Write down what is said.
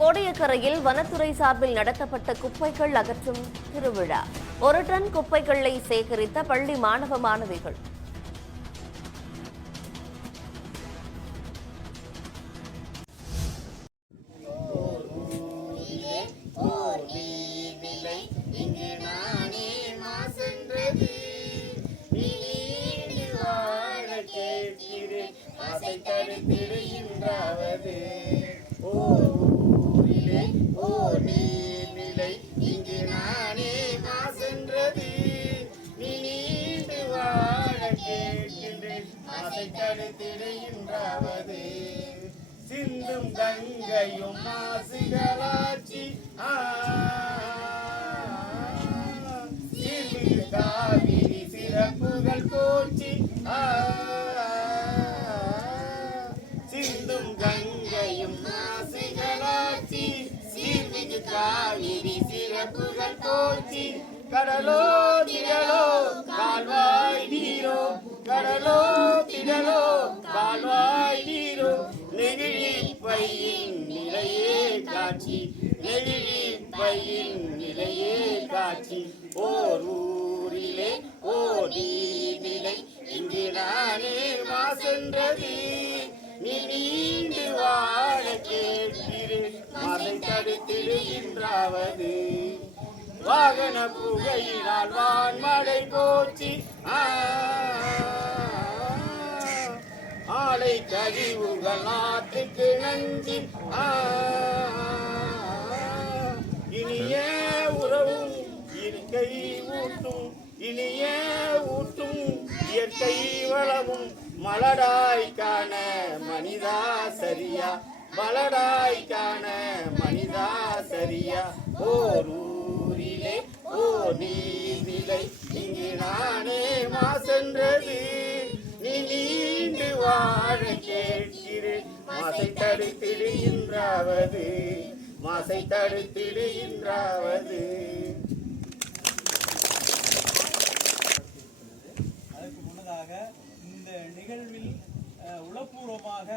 கோடியக்கரையில் வனத்துறை சார்பில் நடத்தப்பட்ட குப்பைகள் அகற்றும் திருவிழா ஒரு டன் குப்பைகளை சேகரித்த பள்ளி மாணவ மாணவிகள் ஆசை தடுத்திடுகின்றாவது ஊரிலே ஓர் நீர்நிலை இங்கு நானே மாசென்றது நீ நீண்டு வாழ கேட்கின்றேன் ஆசை தடுத்திடுகின்றாவது சிந்தும் கங்கையும் மாசுகளாச்சி ஆ, சிறு காவிரி சிறப்புகள் போற்றி ஆ, காவிரி சிறப்புகள் போற்றி கடலோ திடலோ கால்வாய் நீரோ கடலோ திடலோ கால்வாய் நீரோ. நெகிழி பையின் நிலையே காட்சி நெகிழி பையின் நிலையே காட்சி. ஓர் ஊரிலே ஓர் நீர்நிலை இங்கு நானே மாசென்றது மதை தடுத்திடுகின்றாவது வாகன புகையினால் வான்மழை போச்சு. ஆலை கழிவுகள் நாட்டுக்கு நஞ்சி இனிய உறவும் இருக்கை ஊட்டும் இனிய ஊட்டும் இயற்கை வளமும் மலடாய் காண மனிதா சரியா? மலடாய் காண சராசரியா ஓர் ஊரிலே ஓ நீதிலை இங்கு நானே மாசென்றது நீ நீண்டு வாழ கேட்கிறேன் மாசை தடுத்திடு என்றாவது மாசை தடுத்திடு என்றாவது அதற்கு முன்னதாக இந்த நிகழ்வில் உளப்பூர்வமாக